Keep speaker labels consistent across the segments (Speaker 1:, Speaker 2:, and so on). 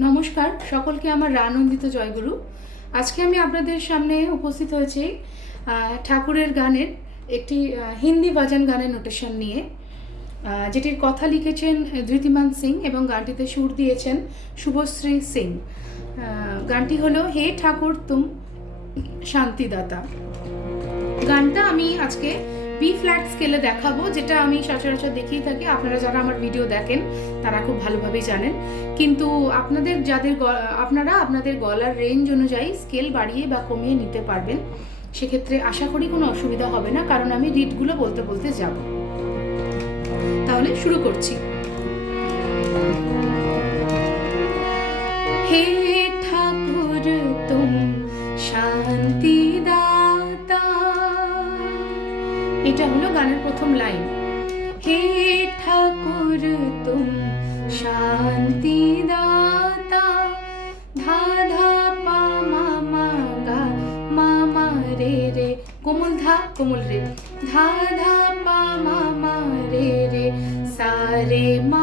Speaker 1: নমস্কার, সকলকে আমার রানন্দিত জয়গুরু। আজকে আমি আপনাদের সামনে উপস্থিত হয়েছি ঠাকুরের গানের একটি হিন্দি ভজন গানের নোটেশন নিয়ে। যেটির কথা লিখেছেন ধৃতিমান সিং এবং গানটিতে সুর দিয়েছেন শুভশ্রী সিং। গানটি হলো হে ঠাকুর তুম শান্তিদাতা। গানটা আমি আজকে বি ফ্ল্যাট স্কেলে দেখাবো, যেটা আমি সচরাচর দেখিয়ে থাকি। আপনারা যারা আমার ভিডিও দেখেন, তারা খুব ভালোভাবেই জানেন। কিন্তু আপনাদের যাদের আপনারা আপনাদের গলার রেঞ্জ অনুযায়ী স্কেল বাড়িয়ে বা কমিয়ে নিতে পারবেন, সেক্ষেত্রে আশা করি কোনো অসুবিধা হবে না, কারণ আমি রিডগুলো বলতে বলতে যাব। তাহলে শুরু করছি। হে এটা হলো গানের প্রথম লাইন। হে ঠাকুর তুম শান্তি দাতা ধা ধা পা মা মা গা, মা মা রে রে। কোমল ধা, কোমল রে। ধা ধা পা মা রে রে, সা রে মা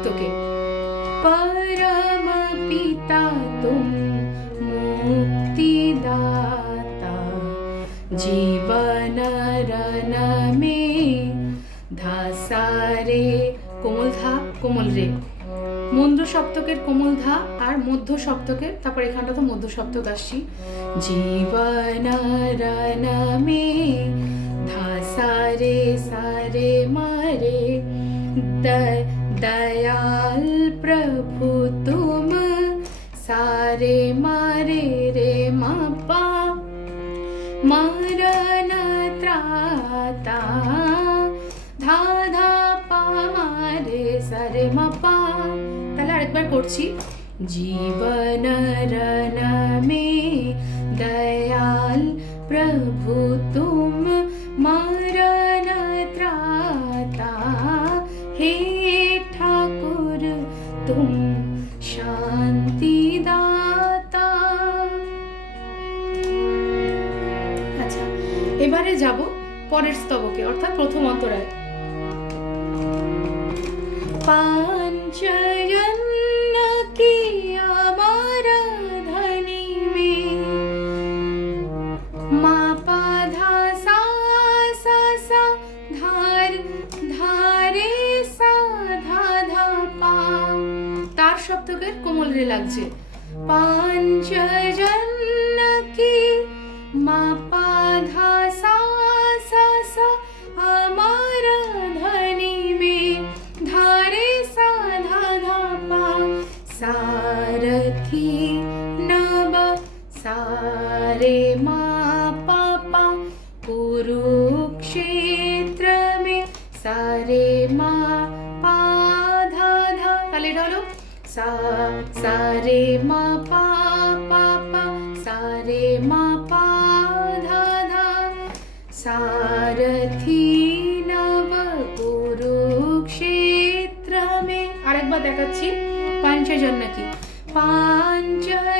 Speaker 1: সপ্তকে পরম পিতা তুম মুক্তি দাতা জীবন রন মে ধাসারে কোমল ধা কোমল রে। মন্দ্র সপ্তকের কোমল ধা আর মধ্য সপ্তকের, তারপর এখানটা তো মধ্য সপ্তক আসছি। জীবন রন মে ধাসারে সারে মারে দ- দয়াল প্রভু তুম সারে মারে রে মা পা মরণ ত্রাতা ধা ধা পা মারে সারে মা পা তাহলে আরেকবার করছি জীবন রণ মে দয়াল প্রভু তুম তুম শান্তি দাতা আচ্ছা এবারে যাব পরের স্তবকে অর্থাৎ প্রথম অন্তরায়। পাঞ্চয়ন্ন তার সপ্তকের কোমল রে লাগছে পাঞ্চজন্য কি মা পা ধা সা সা সা আমার ধনি মে ধারে সা ধা ধা পা সারথি নব সারে মা পা পা কুরুক্ষেত্র মে সারে মা পা ধা ধা তাহলে এটা হলো সা সারে মা পা পা পা সারে মা পা ধা ধা সারথি নব কুরুক্ষেত্র মে আরেকবার দেখাচ্ছি পাঞ্চজন্য কি পাঞ্চয়ন্য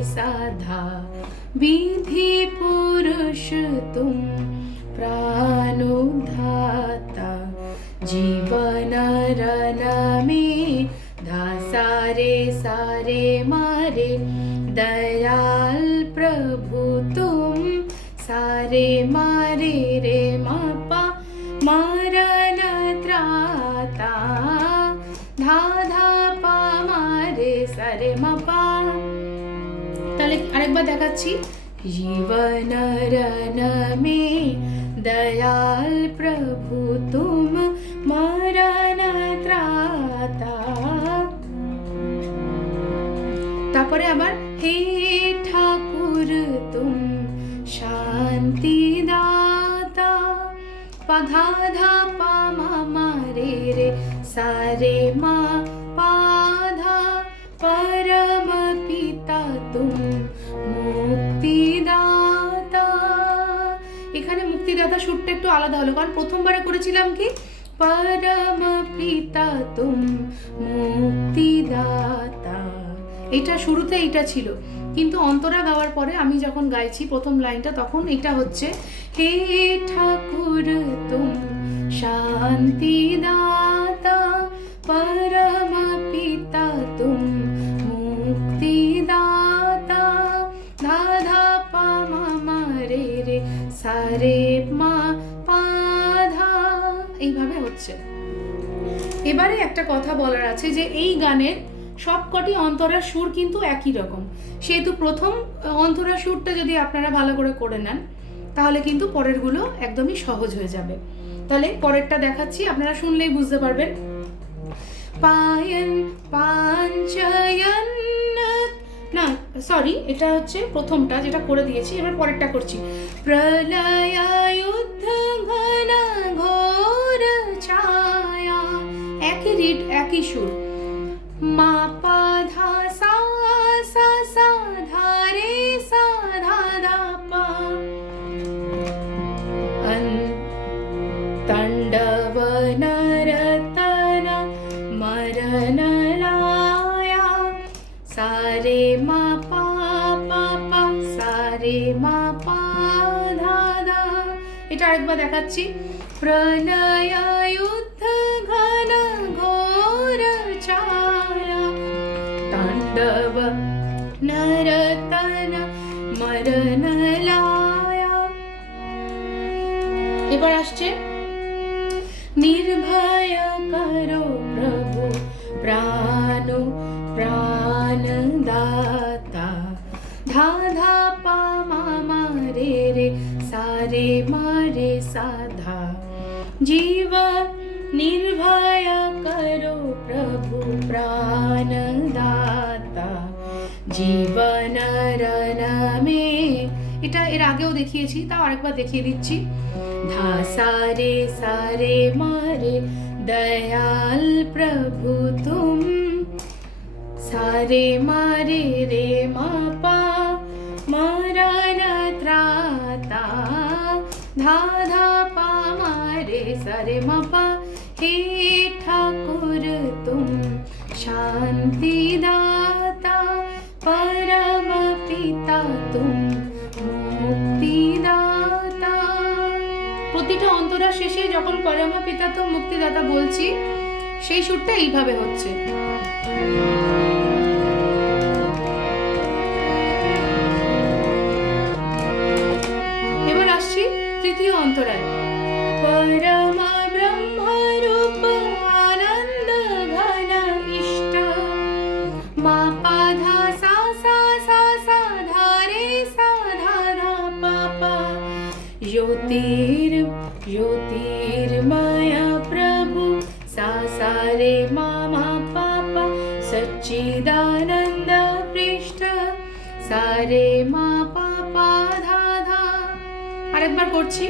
Speaker 1: রে সা ধা বিধি পুরুষ তুম প্রাণুধাতা জীবন রন মে ধা সারে সারে মারে দয়াল প্রভু তুম সারে মারে তাহলে আরেকবার দেখাচ্ছি জীবন রন মে दयाल प्रभु तुम मा দাতা তারপরে আবার হে ঠাকুর তুম শান্তি দাতা পাধা ধা পা মা মা রে রে সারে মা পাধা পরম পিতা তুম মুক্তিদাতা সুরটা একটু আলাদা হলো, কারণ প্রথমবারে করেছিলাম কি? পরম পিতা তুম মুক্তিদাতা। এটা শুরুতে এটা ছিল। কিন্তু অন্তরা গাওয়ার পরে আমি যখন গাইছি প্রথম লাইনটা, তখন এটা হচ্ছে, হে ঠাকুর তুম শান্তি দাতা পরম এবারে একটা কথা বলার আছে যে এই গানের সবকটি অন্তরার সুর কিন্তু একই রকম। সেহেতু প্রথম অন্তরা সুরটা যদি আপনারা ভালো করে করে নেন, তাহলে কিন্তু পরেরগুলো একদমই সহজ হয়ে যাবে। তাহলে পরেরটা দেখাচ্ছি, আপনারা শুনলেই বুঝতে পারবেন। পায়ন পাঞ্চয়ন না সরি এটা হচ্ছে প্রথমটা যেটা করে দিয়েছি, এবার পরেরটা করছি। প্রলয়ায়ুদ্ধ ঘন ঘোর রিড একই সুর। মা পা ধা সা সা সা ধা রে সা ধা ধা পা। অন তাণ্ডব নরতন মরণ লায়া। সা রে মা পা পা পা, সা রে মা পা ধা ধা এটা আরেকবার দেখাচ্ছি। প্রণয় তাণ্ডব নরতন মরণলায়া এবার আসছে নির্ভয় করো প্রভু প্রাণ প্রাণ দাতা ধা ধা পা মা মা রে রে সারে মারে সাধা জীব নির্ভয় করো প্রভু প্রাণ দাতা জীবন রণমে এটা এর আগেও দেখিয়েছি, তাও আরেকবার দেখিয়ে দিচ্ছি। ধা সারে সারে মারে দয়াল প্রভু তুম। সারে মারে রে মা পা মরণ ত্রাতা ধা ধা, পা মারে সারে মা পা, হে ঠাকুর তুম। শান্তি প্রতিটা অন্তরা শেষে যখন পরম পিতা তো মুক্তিদাতা বলছি, সেই সুরটা এইভাবে হচ্ছে। এবার আসছি তৃতীয় অন্তরায়। ज्योतिर्मय प्रभु सा सा रे मामा पापा सच्चिदानन्द पृष्ठ सा रे মা পাপা ধা ধা আরেকবার করছি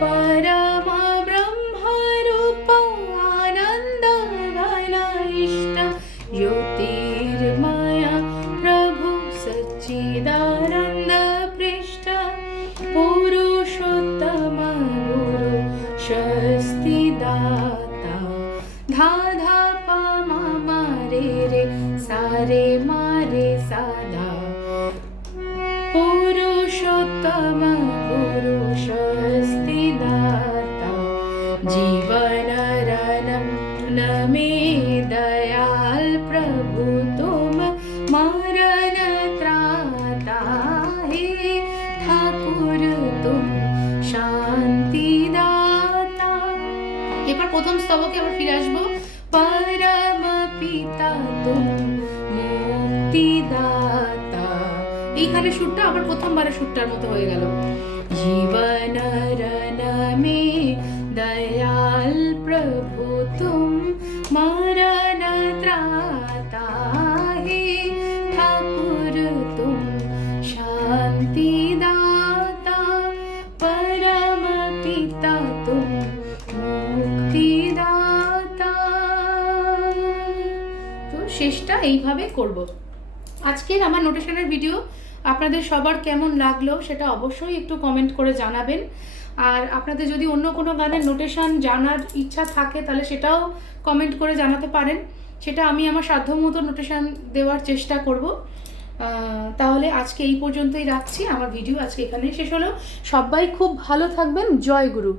Speaker 1: পরমা ব্রহ্মরূপ রনম নমে দয়াল প্রভু, তুম মরণ ত্রাতা। হে ঠাকুর, তুম শান্তি দাতা। এবার প্রথম স্তবকে আবার ফিরে আসব। পরম পিতা, তুম মুক্তিদাতা এইখানে সুরটা আবার প্রথমবারের সুরটার মতো হয়ে গেল। জীবন রন দয়াল প্রভু, তুম মরণ ত্রাতা হে ঠাকুর, তুম শান্তি দাতা পরম পিতা তুম মুক্তি দাতা তো শেষটা এইভাবে করব। আজকের আমার নোটেশনের ভিডিও আপনাদের সবার কেমন লাগল সেটা অবশ্যই একটু কমেন্ট করে জানাবেন। আর আপনাদের যদি অন্য কোনো গানের নোটেশন জানার ইচ্ছা থাকে তাহলে সেটাও কমেন্ট করে জানাতে পারেন। সেটা আমি আমার সাধ্যমতো নোটেশন দেওয়ার চেষ্টা করব। তাহলে আজকে এই পর্যন্তই রাখছি। আমার ভিডিও আজকে এখানেই শেষ হলো। সবাই খুব ভালো থাকবেন। জয় গুরু।